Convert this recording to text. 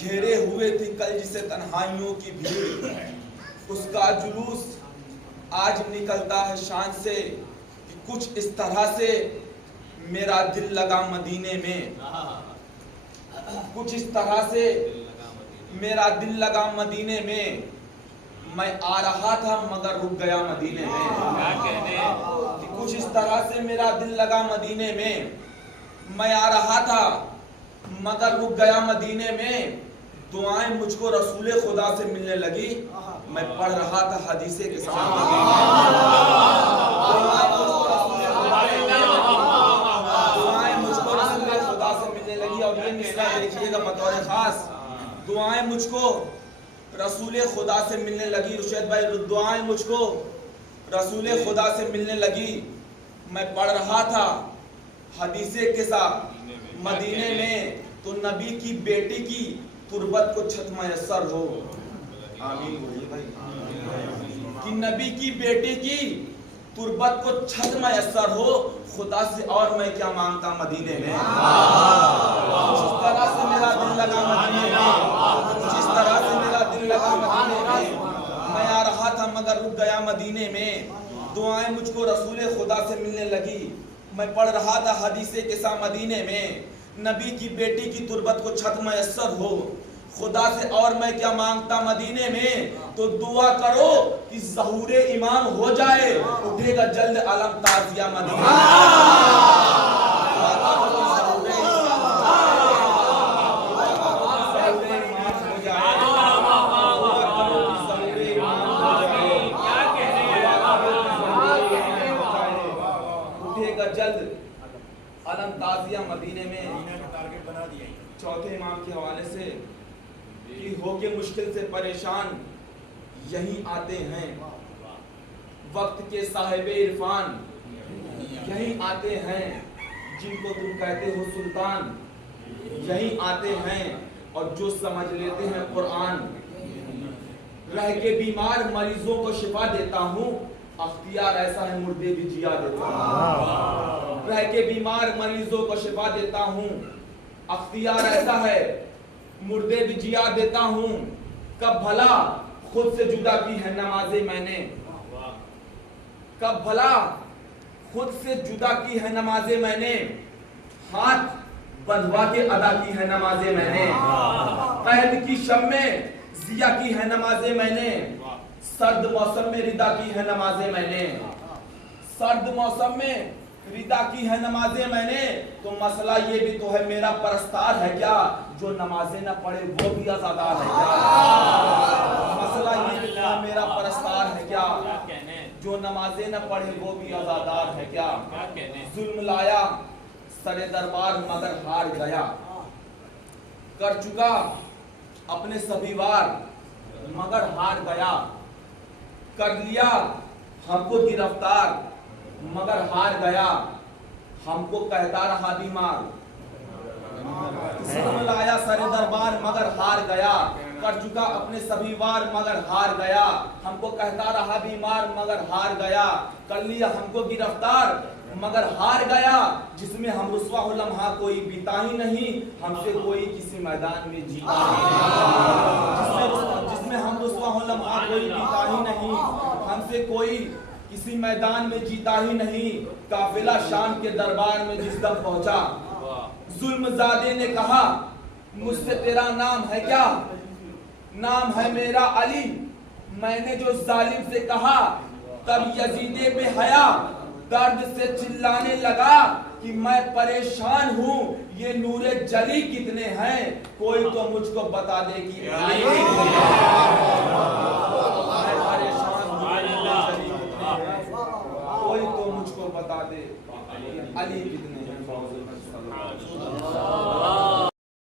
घेरे हुए थी कल जिसे तन्हाइयों की भीड़, उसका जुलूस आज निकलता है शान से कि कुछ इस तरह से मेरा दिल लगा मदीने में, कुछ इस तरह से मेरा दिल लगा मदीने में। मैं आ रहा था मगर रुक गया मदीने में। कि कुछ इस तरह से मेरा दिल लगा मदीने में, मैं आ रहा था मगर रुक गया मदीने में। दुआएं मुझको रसूले खुदा से मिलने लगी, मैं पढ़ रहा था हदीसे के साथ। दुआएं मुझको रसूले खुदा से मिलने लगी। और ये मिसरा देखिएगा बतौर खास, दुआएं मुझको रसूले खुदा से मिलने लगी। रुशैद भाई, दुआएं मुझको रसूले खुदा से मिलने लगी, मैं पढ़ रहा था हदीसे के साथ मदीने में। तो नबी की बेटी की तुरबत को छत मयस्सर हो, आमीन बोलिए भाई। कि नबी की बेटी की तुरबत को छत मयस्सर हो, खुदा से और मैं क्या मांगता मदीने में। जिस तरह से मेरा दिल लगा मदीने में, जिस तरह से मेरा दिल लगा मदीने में, मैं आ रहा था मगर रुक गया मदीने में। दुआएं मुझको रसूले खुदा से मिलने लगी, मैं पढ़ रहा था हदीसे के साथ मदीने में। नबी की बेटी की तुरबत को छत मयस्सर हो, खुदा से और मैं क्या मांगता मदीने में। तो दुआ करो कि ज़हूरे ईमान हो जाए, उठेगा जल्द अलम ताजिया मदीना। उठेगा जल्द अलम ताजिया मदीने में। चौथे इमाम के हवाले से कि होके मुश्किल से परेशान यही आते हैं, वक्त के साहिबे इरफान यही आते हैं, जिनको तुम कहते हो सुल्तान यही आते हैं, और जो समझ लेते हैं कुरान। रह के बीमार मरीजों को शिफा देता हूँ, अख्तियार ऐसा है मुर्दे भी जिया देता हूँ। रह के बीमार मरीजों को शिफा देता हूँ, अख्तियार ऐसा है मुर्दे भी जिया देता हूँ। कब भला खुद से जुदा की है नमाजें मैंने, कब भला खुद से जुदा की है नमाजें मैंने, हाथ बंधवा के अदा की है नमाजें मैंने। कैद की शब में जिया की है नमाजें मैंने, सर्द मौसम में रिदा की है नमाजें मैंने। सर्द मौसम में रिदा की है नमाजें मैंने। तो मसला ये भी तो है, मेरा परस्तार है क्या जो नमाजें न पढ़े वो भी आजादार है क्या। मसला ये भी तो है, मेरा परस्तार है क्या जो नमाजें न पढ़े वो भी आजादार है क्या। जुल्म लाया सरे दरबार मगर हार गया, कर चुका अपने सभी वार मगर हार गया। कर लिया हमको गिरफ्तार मगर हार गया, हमको कहता रहा बीमार। जुल्म लाया सरे दरबार मगर हार गया, कर चुका अपने सभी वार मगर हार गया। हमको कहता रहा बीमार मगर हार गया, कर लिया हमको गिरफ्तार मगर हार गया। जिसमें हम रुस्वा हो लम्हा कोई बीता ही नहीं, हमसे कोई किसी मैदान में जीता नहीं। जिसमें हम रुस्वा हो लम्हा कोई बीता ही नहीं, हमसे कोई किसी मैदान में जीता ही नहीं। काफिला शाम के दरबार में जिस दम पहुंचा, जुल्मज़ादे ने कहा मुझसे तेरा नाम है क्या। नाम है मेरा अली, मैंने जो जालिम से कहा। तब यजीदे पे हया दर्द से चिल्लाने लगा कि मैं परेशान हूँ, ये नूरे जली कितने हैं, कोई तो मुझको बता दे कि मैं परेशान हूँ, कोई तो मुझको बता दे अली कितने हैं।